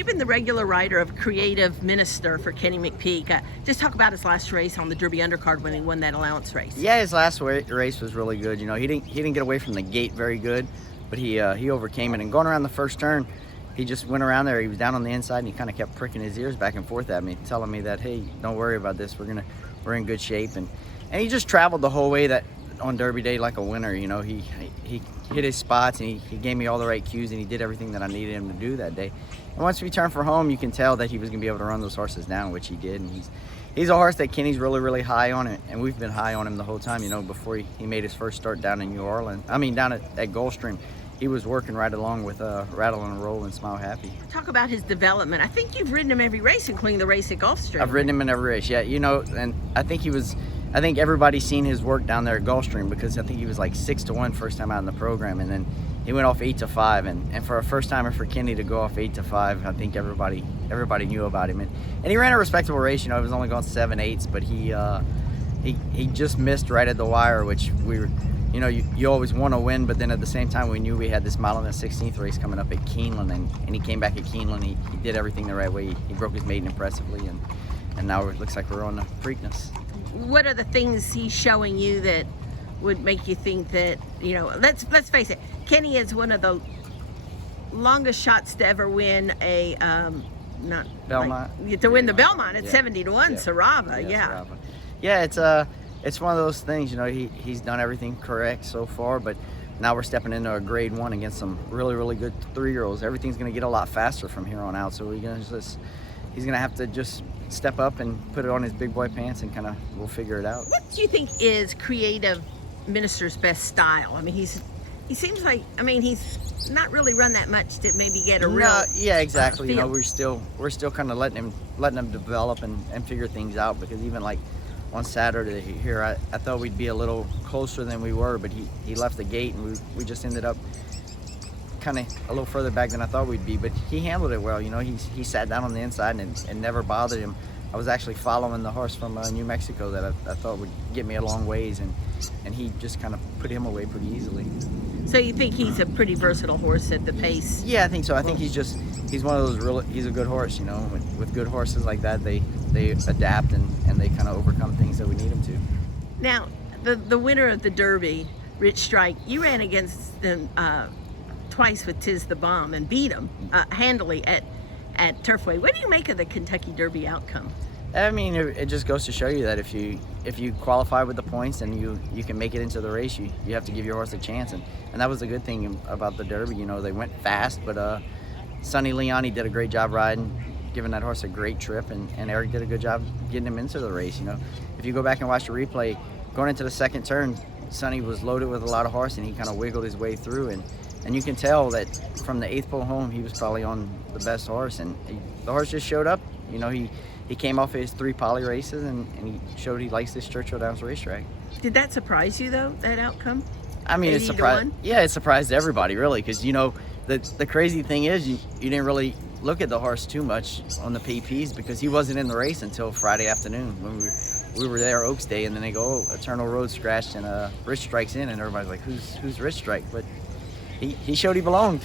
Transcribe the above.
you've been the regular rider of Creative Minister for Kenny McPeek. Just talk about his last race on the Derby undercard when he won that allowance race. Yeah, his last race was really good. You know, he didn't get away from the gate very good, but he overcame it. And going around the first turn, he just went around there. He was down on the inside, and he kind of kept pricking his ears back and forth at me, telling me that, hey, don't worry about this. We're in good shape. And he just traveled the whole way that on Derby Day like a winner. You know, he hit his spots, and he gave me all the right cues, and he did everything that I needed him to do that day. And once we turned for home, you can tell that he was going to be able to run those horses down, which he did. And he's a horse that Kenny's really high on, and we've been high on him the whole time. You know, before he made his first start down in New Orleans, down at Gulfstream, he was working right along with Rattle and Roll and Smile Happy. Talk about his development. I think you've ridden him every race, including the race at Gulfstream. I've ridden him in every race, yeah. You know, and I think everybody's seen his work down there at Gulfstream, because I think he was like 6-1 first time out in the program, and then he went off 8-5, and for a first timer for Kenny to go off 8-5, I think everybody knew about him, and he ran a respectable race. You know, he was only going 7/8, but he just missed right at the wire, which we were. You know, you always want to win, but then at the same time, we knew we had this mile and a 16th race coming up at Keeneland, and he came back at Keeneland. He did everything the right way. He broke his maiden impressively, and now it looks like we're on the Preakness. What are the things he's showing you that would make you think that, you know, let's face it, Kenny is one of the longest shots to ever win a Belmont. Win the Belmont at 70-1, yeah. Sarava, yeah. Sarava. Yeah, it's one of those things, you know, he's done everything correct so far, but now we're stepping into a grade 1 against some really good 3-year-olds. Everything's going to get a lot faster from here on out, so he's going to have to just step up and put it on his big boy pants, and we'll figure it out. What do you think is Creative Minister's best style? I mean, he seems like, he's not really run that much to maybe get a real yeah, exactly. feel. You know, we're still kind of letting him develop and figure things out, because even like on Saturday here, I thought we'd be a little closer than we were, but he left the gate, and we just ended up kind of a little further back than I thought we'd be. But he handled it well. You know, he sat down on the inside and never bothered him. I was actually following the horse from New Mexico that I thought would get me a long ways, and he just kind of put him away pretty easily. So you think he's a pretty versatile horse at the pace? Yeah, I think so. I think he's one of those he's a good horse, you know. With good horses like that, they adapt and they kind of overcome things that we need them to. Now, the winner of the Derby, Rich Strike, you ran against him twice with Tiz the Bomb and beat him handily at Turfway. What do you make of the Kentucky Derby outcome? I mean, it just goes to show you that if you qualify with the points and you can make it into the race, you have to give your horse a chance, and that was the good thing about the Derby. You know, they went fast, but Sonny Leone did a great job riding, giving that horse a great trip, and Eric did a good job getting him into the race. You know, if you go back and watch the replay, going into the second turn, Sonny was loaded with a lot of horse, and he kind of wiggled his way through, and you can tell that from the 8th pole home, he was probably on the best horse, and the horse just showed up. You know, he came off his 3 poly races, and he showed he likes this Churchill Downs racetrack. Did that surprise you, though, that outcome? I mean, it surprised everybody, really, because, you know, the crazy thing is you didn't really look at the horse too much on the PPs, because he wasn't in the race until Friday afternoon when we were there Oaks Day, and then they go, oh, Eternal Road scratched, and Rich Strike's in, and everybody's like, who's Rich Strike? But he showed he belonged.